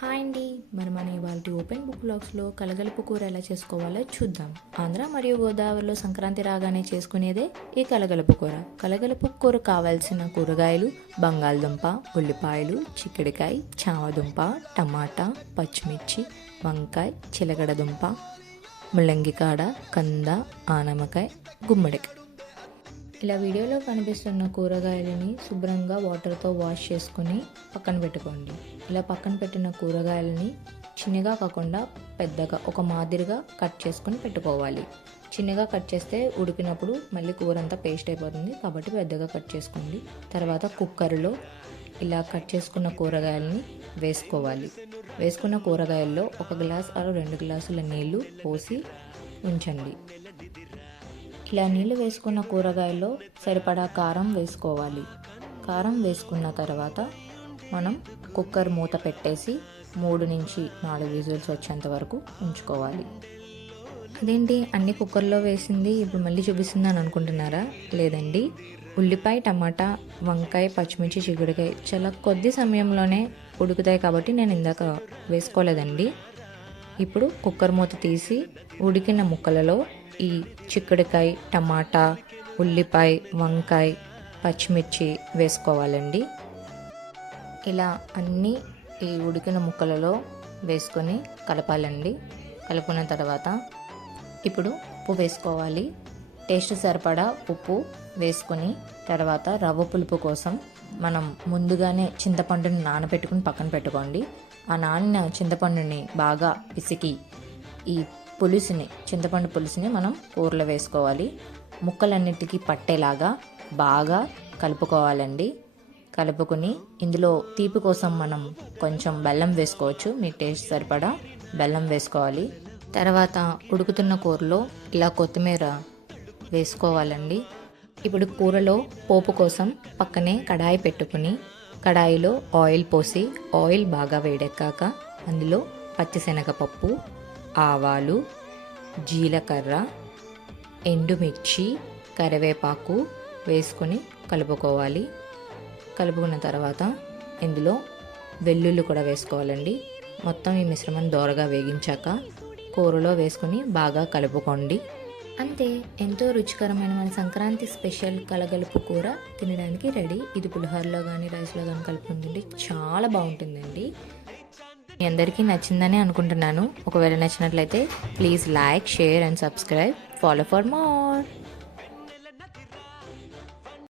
Hi అండి. మరి మన ఇవాళ ఓపెన్ బుక్ బ్లాగ్స్లో కలగలుపు కూర ఎలా చేసుకోవాలో చూద్దాం. ఆంధ్ర మరియు గోదావరిలో సంక్రాంతి రాగానే చేసుకునేదే ఈ కలగలుపు కూర. కలగలుపు కూర కావాల్సిన కూరగాయలు బంగాళదుంప, ఉల్లిపాయలు, చిక్కుడుకాయ, చామదుంప, టమాటా, పచ్చిమిర్చి, వంకాయ, చిలగడదుంప, ముల్లంగి కాడ, కంద, ఆనమకాయ, గుమ్మడికాయ. ఇలా వీడియోలో కనిపిస్తున్న కూరగాయలని శుభ్రంగా వాటర్తో వాష్ చేసుకొని పక్కన పెట్టుకోండి. ఇలా పక్కన పెట్టిన కూరగాయలని చిన్నగా కాకుండా పెద్దగా ఒక మాదిరిగా కట్ చేసుకొని పెట్టుకోవాలి. చిన్నగా కట్ చేస్తే ఉడికినప్పుడు మళ్ళీ కూర అంతా పేస్ట్ అయిపోతుంది, కాబట్టి పెద్దగా కట్ చేసుకోండి. తర్వాత కుక్కర్లో ఇలా కట్ చేసుకున్న కూరగాయలని వేసుకోవాలి. వేసుకున్న కూరగాయల్లో 1 గ్లాస్ ఆరు 2 గ్లాసుల నీళ్లు పోసి ఉంచండి. ఇలా నీళ్ళు వేసుకున్న కూరగాయల్లో సరిపడా కారం వేసుకోవాలి. కారం వేసుకున్న తర్వాత మనం కుక్కర్ మూత పెట్టేసి 3 నుంచి 4 విజిల్స్ వచ్చేంత వరకు ఉంచుకోవాలి. అదేంటి అన్ని కుక్కర్లో వేసింది ఇప్పుడు మళ్ళీ చూపిస్తుంది అని అనుకుంటున్నారా? లేదండి, ఉల్లిపాయ, టమాటా, వంకాయ, పచ్చిమిర్చి, చిగుడుకాయ చాలా కొద్ది సమయంలోనే ఉడుకుతాయి కాబట్టి నేను ఇందాక వేసుకోలేదండి. ఇప్పుడు కుక్కర్ మూత తీసి ఉడికిన ముక్కలలో ఈ చిక్కుడుకాయ, టమాటా, ఉల్లిపాయ, వంకాయ, పచ్చిమిర్చి వేసుకోవాలండి. ఇలా అన్నీ ఈ ఉడికిన ముక్కలలో వేసుకొని కలపాలండి. కలుపుకున్న తర్వాత ఇప్పుడు ఉప్పు వేసుకోవాలి. టేస్ట్ సరిపడా ఉప్పు వేసుకొని తర్వాత రవ్వ పులుపు కోసం మనం ముందుగానే చింతపండుని నానబెట్టుకుని పక్కన పెట్టుకోండి. ఆ నానిన చింతపండుని బాగా పిసికి ఈ చింతపండు పులుసుని మనం కూరలో వేసుకోవాలి. ముక్కలన్నిటికీ పట్టేలాగా బాగా కలుపుకోవాలండి. కలుపుకొని ఇందులో తీపి కోసం మనం కొంచెం బెల్లం వేసుకోవచ్చు. మీ టేస్ట్ సరిపడా బెల్లం వేసుకోవాలి. తర్వాత ఉడుకుతున్న కూరలో ఇలా కొత్తిమీర వేసుకోవాలండి. ఇప్పుడు కూరలో పోపు కోసం పక్కనే కడాయి పెట్టుకుని కడాయిలో ఆయిల్ పోసి ఆయిల్ బాగా వేడెక్కాక అందులో పచ్చిశనగపప్పు, ఆవాలు, జీలకర్ర, ఎండుమిర్చి, కరివేపాకు వేసుకొని కలుపుకోవాలి. కలుపుకున్న తర్వాత ఇందులో వెల్లుల్లి కూడా వేసుకోవాలండి. మొత్తం ఈ మిశ్రమం దోరగా వేగించాక కూరలో వేసుకొని బాగా కలుపుకోండి. అంతే, ఎంతో రుచికరమైన మన సంక్రాంతి స్పెషల్ కలగలుపు కూర తినడానికి రెడీ. ఇది పులిహోరలో కానీ రైస్లో కానీ కలుపుకుంటుంటే చాలా బాగుంటుందండి. మీ అందరికీ నచ్చిందని అనుకుంటున్నాను. ఒకవేళ నచ్చినట్లయితే please like, share and subscribe. Follow for more.